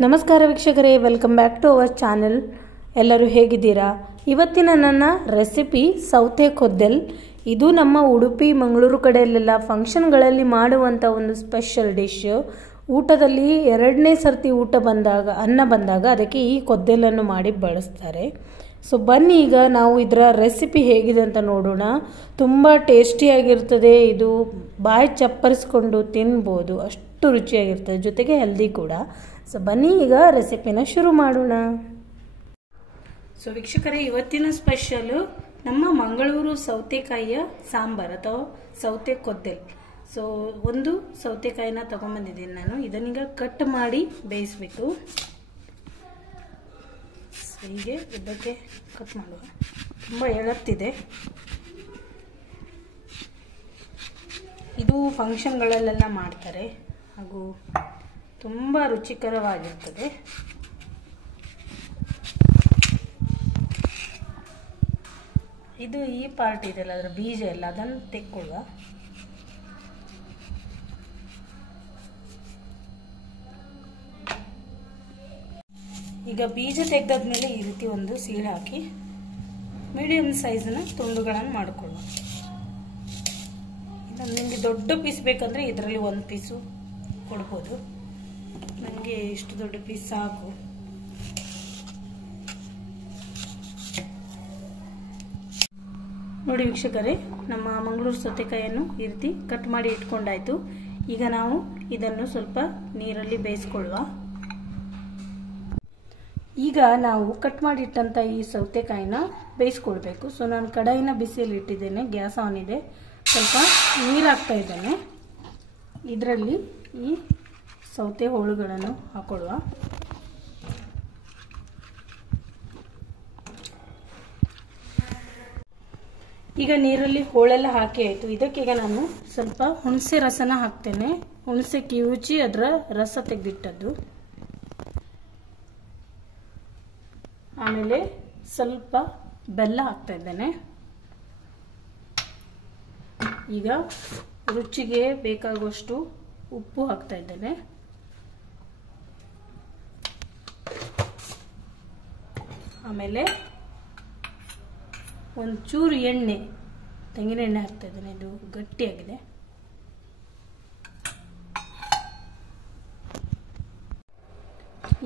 ನಮಸ್ಕಾರ ವೀಕ್ಷಕರೇ, welcome back to our channel. ಎಲ್ಲರೂ ಹೇಗಿದ್ದೀರಾ? ಇವತ್ತಿನ ನನ್ನ ರೆಸಿಪಿ ಸೌತೆ ಕೊದ್ದಲ್. ಇದು ನಮ್ಮ ಉಡುಪಿ ಮಂಗಳೂರು ಕಡೆಯಲ್ಲೆಲ್ಲ ಫಂಕ್ಷನ್ಗಳಲ್ಲಿ ಮಾಡುವಂಥ ಒಂದು ಸ್ಪೆಷಲ್ ಡಿಶ್. ಊಟದಲ್ಲಿ ಎರಡನೇ ಸರ್ತಿ ಅನ್ನ ಬಂದಾಗ ಅದಕ್ಕೆ ಈ ಕೊದ್ದಲನ್ನು ಮಾಡಿ ಬಳಸ್ತಾರೆ. ಸೊ ಬನ್ನಿ ಈಗ ನಾವು ಇದರ ರೆಸಿಪಿ ಹೇಗಿದೆ ಅಂತ ನೋಡೋಣ. ತುಂಬ ಟೇಸ್ಟಿಯಾಗಿರ್ತದೆ. ಇದು ಬಾಯಿ ಚಪ್ಪರಿಸ್ಕೊಂಡು ತಿನ್ಬೋದು, ಅಷ್ಟು ರುಚಿಯಾಗಿರ್ತದೆ, ಜೊತೆಗೆ ಹೆಲ್ದಿ ಕೂಡ. ಸೊ ಬನ್ನಿ ಈಗ ರೆಸಿಪಿನ ಶುರು ಮಾಡೋಣ. ಸೊ ವೀಕ್ಷಕರೇ, ಇವತ್ತಿನ ಸ್ಪೆಷಲ್ ನಮ್ಮ ಮಂಗಳೂರು ಸೌತೆಕಾಯಿಯ ಸಾಂಬಾರ್ ಅಥವಾ ಸೌತೆ ಕೊದ್ದಲ್. ಸೊ ಒಂದು ಸೌತೆಕಾಯಿನ ತಗೊಂಡ್ಬಂದಿದ್ದೀನಿ ನಾನು. ಇದನ್ನೀಗ ಕಟ್ ಮಾಡಿ ಬೇಯಿಸ್ಬೇಕು. ಹೀಗೆ ಉದ್ದಕ್ಕೆ ಕಟ್ ಮಾಡುವ. ತುಂಬ ಎಳತ್ತಿದೆ. ಇದು ಫಂಕ್ಷನ್ಗಳಲ್ಲೆಲ್ಲ ಮಾಡ್ತಾರೆ ಹಾಗೂ ತುಂಬ ರುಚಿಕರವಾಗಿರ್ತದೆ. ಇದು ಈ ಪಾರ್ಟ್ ಇದೆಯಲ್ಲ, ಅದರ ಬೀಜ ಎಲ್ಲ, ಅದನ್ನು ತೆಕ್ಕೊಳ್ಳುವ. ಈಗ ಬೀಜ ತೆಗೆದಾದ್ಮೇಲೆ ಈ ರೀತಿ ಒಂದು ಸೀಳು ಹಾಕಿ ಮೀಡಿಯಂ ಸೈಜ್ನ ತುಂಡುಗಳನ್ನು ಮಾಡಿಕೊಳ್ಳುವ. ನಿಮಗೆ ದೊಡ್ಡ ಪೀಸ್ ಬೇಕಂದ್ರೆ ಇದರಲ್ಲಿ ಒಂದು ಪೀಸು ಕೊಡ್ಬೋದು. ನನಗೆ ಇಷ್ಟು ದೊಡ್ಡ ಪೀಸ್ ಸಾಕು. ನೋಡಿ ವೀಕ್ಷಕರೇ, ನಮ್ಮ ಮಂಗಳೂರು ಸೌತೆಕಾಯಿಯನ್ನು ಈ ರೀತಿ ಕಟ್ ಮಾಡಿ ಇಟ್ಕೊಂಡಾಯ್ತು. ಈಗ ನಾವು ಇದನ್ನು ಸ್ವಲ್ಪ ನೀರಲ್ಲಿ ಬೇಯಿಸ್ಕೊಳ್ಳುವ. ಈಗ ನಾವು ಕಟ್ ಮಾಡಿ ಇಟ್ಟಂತ ಈ ಸೌತೆಕಾಯಿನ ಬೇಯಿಸ್ಕೊಳ್ಬೇಕು. ಸೊ ನಾನು ಕಡಾಯಿನ ಬಿಸಿಯಲ್ಲಿ ಇಟ್ಟಿದ್ದೇನೆ, ಗ್ಯಾಸ್ ಆನ್ ಇದೆ. ಸ್ವಲ್ಪ ನೀರು ಹಾಕ್ತಾ ಇದ್ದೇನೆ. ಇದರಲ್ಲಿ ಈ ಸೌತೆ ಹೋಳುಗಳನ್ನು ಹಾಕೊಳ್ಳುವ. ಈಗ ನೀರಲ್ಲಿ ಹೋಳೆಲ್ಲ ಹಾಕಿ ಆಯಿತು. ಇದಕ್ಕೀಗ ನಾನು ಸ್ವಲ್ಪ ಹುಣಸೆ ರಸನ ಹಾಕ್ತೇನೆ. ಹುಣಸೆ ಕಿವುಚಿ ಅದರ ರಸ ತೆಗೆದಿಟ್ಟದ್ದು. ಆಮೇಲೆ ಸ್ವಲ್ಪ ಬೆಲ್ಲ ಹಾಕ್ತಾ ಇದ್ದೇನೆ. ಈಗ ರುಚಿಗೆ ಬೇಕಾಗುವಷ್ಟು ಉಪ್ಪು ಹಾಕ್ತಾ ಇದ್ದೇನೆ. ಆಮೇಲೆ ಒಂಚೂರು ಎಣ್ಣೆ, ತೆಂಗಿನ ಎಣ್ಣೆ ಹಾಕ್ತಾ ಇದ್ದೇನೆ. ಇದು ಗಟ್ಟಿಯಾಗಿದೆ.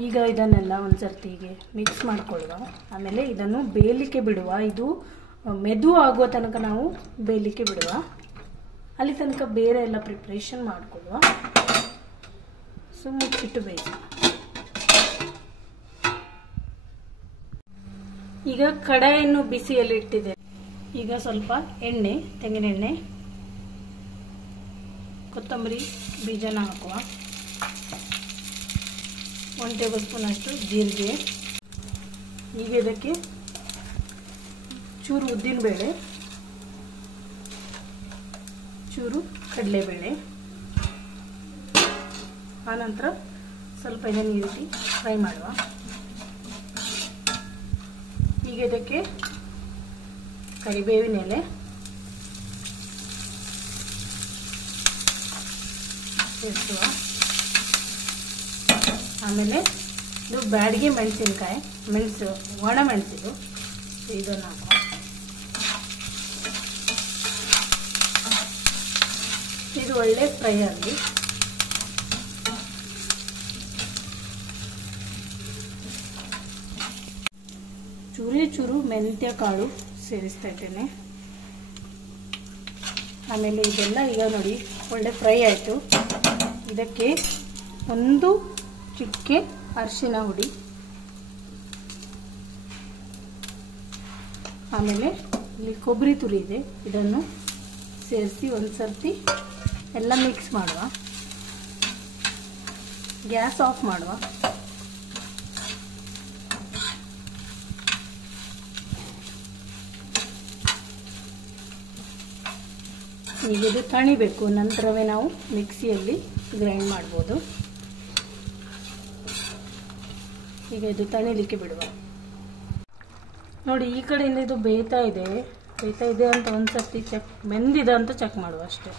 ಈಗ ಇದನ್ನೆಲ್ಲ ಒಂದ್ಸರ್ತಿ ಹೀಗೆ ಮಿಕ್ಸ್ ಮಾಡ್ಕೊಳ್ಳುವ. ಆಮೇಲೆ ಇದನ್ನು ಬೇಯಲಿಕ್ಕೆ ಬಿಡುವ. ಇದು ಮೆದು ಆಗುವ ತನಕ ನಾವು ಬೇಯಲಿಕ್ಕೆ ಬಿಡುವ. ಅಲ್ಲಿ ತನಕ ಬೇರೆ ಎಲ್ಲ ಪ್ರಿಪ್ರೇಷನ್ ಮಾಡಿಕೊಳ್ಳುವ. ಸೊ ಮುಚ್ಚಿಟ್ಟು ಬೇಯಿಸುವ. ಈಗ ಕಡಾಯಿಯನ್ನು ಬಿಸಿಯಲ್ಲಿ ಇಟ್ಟಿದೆ. ಈಗ ಸ್ವಲ್ಪ ಎಣ್ಣೆ, ತೆಂಗಿನ ಎಣ್ಣೆ, ಕೊತ್ತಂಬರಿ ಬೀಜನ ಹಾಕುವ. 1 ಟೇಬಲ್ ಸ್ಪೂನ್ ಅಷ್ಟು ಜೀರಿಗೆ. ಈಗ ಇದಕ್ಕೆ ಚೂರು ಉದ್ದಿನಬೇಳೆ, ಚೂರು ಕಡಲೆಬೇಳೆ, ಆನಂತರ ಸ್ವಲ್ಪ ಇದನ್ನು ಈ ರೀತಿ ಫ್ರೈ ಮಾಡುವ. ಈಗ ಇದಕ್ಕೆ ಕರಿಬೇವಿನ ಎಲೆ, ಸೇರಿಸುವ. ಆಮೇಲೆ ಇದು ಬ್ಯಾಡಗಿ ಮೆಣಸಿನಕಾಯಿ, ಒಣ ಮೆಣಸಿದು, ಇದನ್ನು ಹಾಕುವ. ಇದು ಒಳ್ಳೆ ಫ್ರೈ ಆಗಲಿ. ಚೂರು ಮೆಂತ್ಯ ಕಾಳು ಸೇರಿಸ್ತಾ ಇದ್ದೇನೆ. ಆಮೇಲೆ ಇದೆಲ್ಲ ಈಗ ನೋಡಿ ಒಳ್ಳೆ ಫ್ರೈ ಆಯಿತು. ಇದಕ್ಕೆ ಒಂದು ಚಿಕ್ಕೆ ಅರಿಶಿನ ಹುಡಿ, ಆಮೇಲೆ ಇಲ್ಲಿ ಕೊಬ್ಬರಿ ತುರಿ ಇದೆ, ಇದನ್ನು ಸೇರಿಸಿ ಒಂದ್ಸರ್ತಿ ಎಲ್ಲ ಮಿಕ್ಸ್ ಮಾಡುವ. ಗ್ಯಾಸ್ ಆಫ್ ಮಾಡುವ. ಈಗ ಇದು ತಣಿಬೇಕು, ನಂತರವೇ ನಾವು ಮಿಕ್ಸಿಯಲ್ಲಿ ಗ್ರೈಂಡ್ ಮಾಡ್ಬೋದು. ಈಗ ಇದು ತಣಿಲಿಕ್ಕೆ ಬಿಡುವ. ನೋಡಿ, ಈ ಕಡೆಯಿಂದ ಇದು ಬೇಯ್ತಾ ಇದೆ ಅಂತ ಒಂದ್ಸರ್ತಿ ಚೆಕ್, ಬೆಂದಿದೆ ಅಂತ ಚೆಕ್ ಮಾಡುವ ಅಷ್ಟೇ.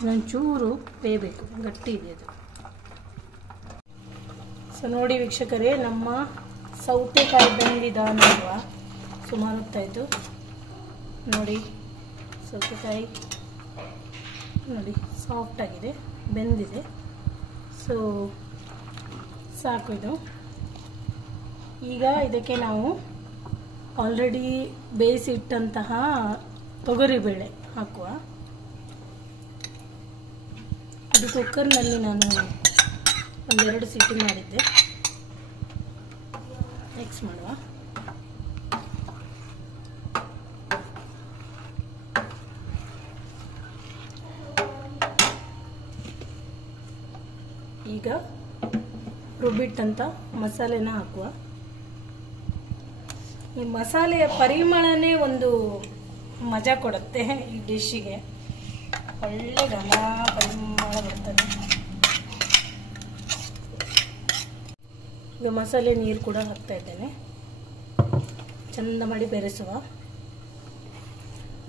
ಇನ್ನೊಂಚೂರು ಬೇಯಬೇಕು, ಗಟ್ಟಿ ಇದೆ ಅದು. ಸೊ ನೋಡಿ ವೀಕ್ಷಕರೇ, ನಮ್ಮ ಸೌತೆಕಾಯಿ ಬೆಂದಿದ್ದಾನಲ್ವಾ, ಸುಮಾರು ಹೊತ್ತಾಯಿತು ನೋಡಿ. ಸೌತೆಕಾಯಿ ನೋಡಿ ಸಾಫ್ಟ್ ಆಗಿದೆ, ಬೆಂದಿದೆ. ಸೊ ಸಾಕು ಇದು. ಈಗ ಇದಕ್ಕೆ ನಾವು ಆಲ್ರೆಡಿ ಬೇಯಿಸಿಟ್ಟಂತಹ ತೊಗರಿಬೇಳೆ ಹಾಕುವ. ಇದು ಕುಕ್ಕರ್ನಲ್ಲಿ ನಾನು ಒಂದೆರಡು ಸೀಟಿ ಮಾಡಿದ್ದೆ. ಮಿಕ್ಸ್ ಮಾಡುವ. ಈಗ ರುಬ್ಬಿಟ್ಟಂತ ಮಸಾಲೆನ ಹಾಕುವ. ಈ ಮಸಾಲೆಯ ಪರಿಮಳನೇ ಒಂದು ಮಜಾ ಕೊಡುತ್ತೆ ಈ ಡಿಶ್ಶಿಗೆ. ಒಳ್ಳೆ ಘಮ ಪರಿಮಳ ಬರ್ತದೆ. ಈಗ ಮಸಾಲೆ ನೀರು ಕೂಡ ಹಾಕ್ತಾ ಇದ್ದೇನೆ. ಚಂದ ಮಾಡಿ ಬೆರೆಸುವ.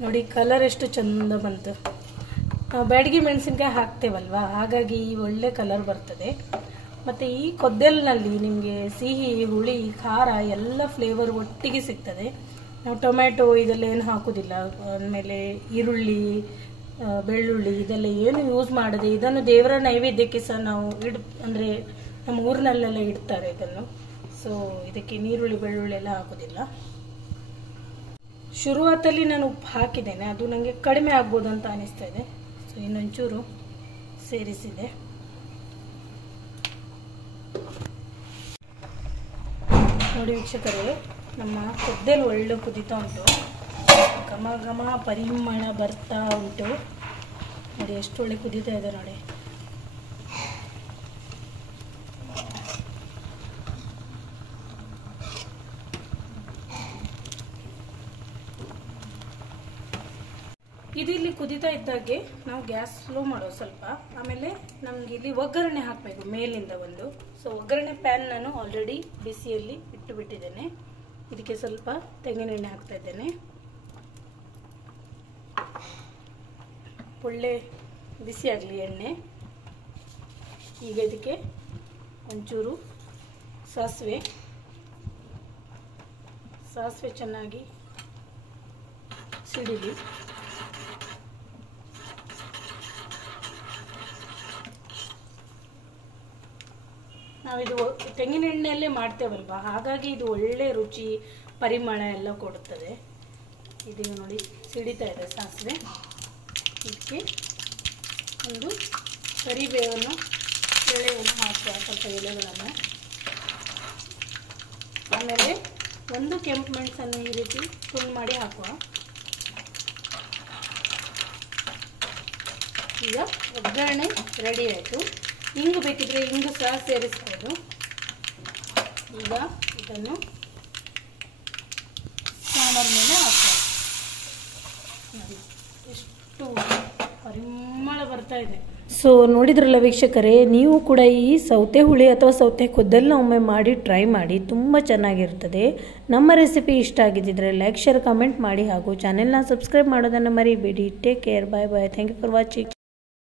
ನೋಡಿ ಕಲರ್ ಎಷ್ಟು ಚಂದ ಬಂತು. ನಾವು ಬ್ಯಾಡಗಿ ಮೆಣಸಿನ್ಕಾಯಿ ಹಾಕ್ತೇವಲ್ವಾ, ಹಾಗಾಗಿ ಈ ಒಳ್ಳೆ ಕಲರ್ ಬರ್ತದೆ. ಮತ್ತು ಈ ಕೊದ್ದೆಲ್ನಲ್ಲಿ ನಿಮಗೆ ಸಿಹಿ, ಹುಳಿ, ಖಾರ ಎಲ್ಲ ಫ್ಲೇವರ್ ಒಟ್ಟಿಗೆ ಸಿಗ್ತದೆ. ನಾವು ಟೊಮ್ಯಾಟೊ ಇದೆಲ್ಲ ಏನು ಹಾಕೋದಿಲ್ಲ. ಆಮೇಲೆ ಈರುಳ್ಳಿ, ಬೆಳ್ಳುಳ್ಳಿ ಇದೆಲ್ಲ ಏನು ಯೂಸ್ ಮಾಡದೆ ಇದನ್ನು ದೇವರ ನೈವೇದ್ಯಕ್ಕೆ ಸಹ ನಾವು ಅಂದರೆ ನಮ್ಮ ಊರಿನಲ್ಲೆಲ್ಲ ಇಡ್ತಾರೆ ಇದನ್ನು. ಸೊ ಇದಕ್ಕೆ ನೀರುಳ್ಳಿ, ಬೆಳ್ಳುಳ್ಳಿ ಎಲ್ಲ ಹಾಕೋದಿಲ್ಲ. ಶುರುವಾತಲ್ಲಿ ನಾನು ಉಪ್ಪು ಹಾಕಿದ್ದೇನೆ, ಅದು ನನಗೆ ಕಡಿಮೆ ಆಗ್ಬೋದು ಅಂತ ಅನಿಸ್ತಾ ಇದೆ. ಸೊ ಇನ್ನೊಂಚೂರು ಸೇರಿಸಿದೆ. ನೋಡಿ ವೀಕ್ಷಕರೇ, ನಮ್ಮ ಕೊದ್ದೆಲು ಒಳ್ಳೆ ಕುದೀತಾ ಉಂಟು. ಘಮ ಘಮ ಪರಿಮಳ ಬರ್ತಾ ಉಂಟು. ನೋಡಿ ಎಷ್ಟು ಒಳ್ಳೆ ಕುದೀತಾ ಇದೆ ನೋಡಿ. ಇದು ಇಲ್ಲಿ ಕುದೀತಾ ಇದ್ದಾಗೆ ನಾವು ಗ್ಯಾಸ್ ಸ್ಲೋ ಮಾಡೋ ಸ್ವಲ್ಪ. ಆಮೇಲೆ ನಮ್ಗೆ ಇಲ್ಲಿ ಒಗ್ಗರಣೆ ಹಾಕಬೇಕು ಮೇಲಿಂದ ಒಂದು. ಸೊ ಒಗ್ಗರಣೆ ಪ್ಯಾನ್ ನಾನು ಆಲ್ರೆಡಿ ಬಿಸಿಯಲ್ಲಿ ಇಟ್ಟು ಬಿಟ್ಟಿದ್ದೇನೆ. ಇದಕ್ಕೆ ಸ್ವಲ್ಪ ತೆಂಗಿನೆಣ್ಣೆ ಹಾಕ್ತಾ ಇದ್ದೇನೆ. ಒಳ್ಳೆ ಬಿಸಿ ಆಗಲಿ ಎಣ್ಣೆ. ಈಗ ಇದಕ್ಕೆ ಒಂಚೂರು ಸಾಸಿವೆ ಚೆನ್ನಾಗಿ ಸಿಡಿಲಿ. ನಾವಿದು ತೆಂಗಿನ ಎಣ್ಣೆಯಲ್ಲೇ ಮಾಡ್ತೇವಲ್ವಾ, ಹಾಗಾಗಿ ಇದು ಒಳ್ಳೆ ರುಚಿ, ಪರಿಮಳ ಎಲ್ಲ ಕೊಡುತ್ತದೆ. ಇದೀಗ ನೋಡಿ ಸಿಡಿತಾ ಇದೆ ಸಾಸಿವೆ. ಇದಕ್ಕೆ ಒಂದು ಕರಿಬೇವನ್ನು, ಎಳೆಯನ್ನು ಹಾಕುವ, ಸ್ವಲ್ಪ ಎಲೆಗಳನ್ನು. ಆಮೇಲೆ ಒಂದು ಕೆಂಪು ಮೆಣಸನ್ನು ಈ ರೀತಿ ತುಂಡು ಮಾಡಿ ಹಾಕುವ. ಈಗ ಒಗ್ಗರಣೆ ರೆಡಿ ಆಯಿತು. ಇಂಗು ಬೇಕಿದ್ರೆ ಇಂಗು ಸಹ ಸೇರಿಸ್ಬೋದು. ಈಗ ಇದನ್ನು ಸಾಂಬಾರ್ ಮೇಲೆ ಹಾಕುವ. ನೋಡಿ ಎಷ್ಟು ಪರಿಮಳ ಬರ್ತಾ ಇದೆ. ಸೊ ನೋಡಿದ್ರಲ್ಲ ವೀಕ್ಷಕರೇ, ನೀವು ಕೂಡ ಈ ಸೌತೆ ಹುಳಿ ಅಥವಾ ಸೌತೆ ಕೊದ್ದಲ್ನ ಒಮ್ಮೆ ಮಾಡಿ ಟ್ರೈ ಮಾಡಿ, ತುಂಬ ಚೆನ್ನಾಗಿರ್ತದೆ. ನಮ್ಮ ರೆಸಿಪಿ ಇಷ್ಟ ಆಗಿದ್ದರೆ ಲೈಕ್, ಶೇರ್, ಕಮೆಂಟ್ ಮಾಡಿ ಹಾಗೂ ಚಾನೆಲ್ನ ಸಬ್ಸ್ಕ್ರೈಬ್ ಮಾಡೋದನ್ನು ಮರಿಬೇಡಿ. Take care, bye bye. Thank you for watching.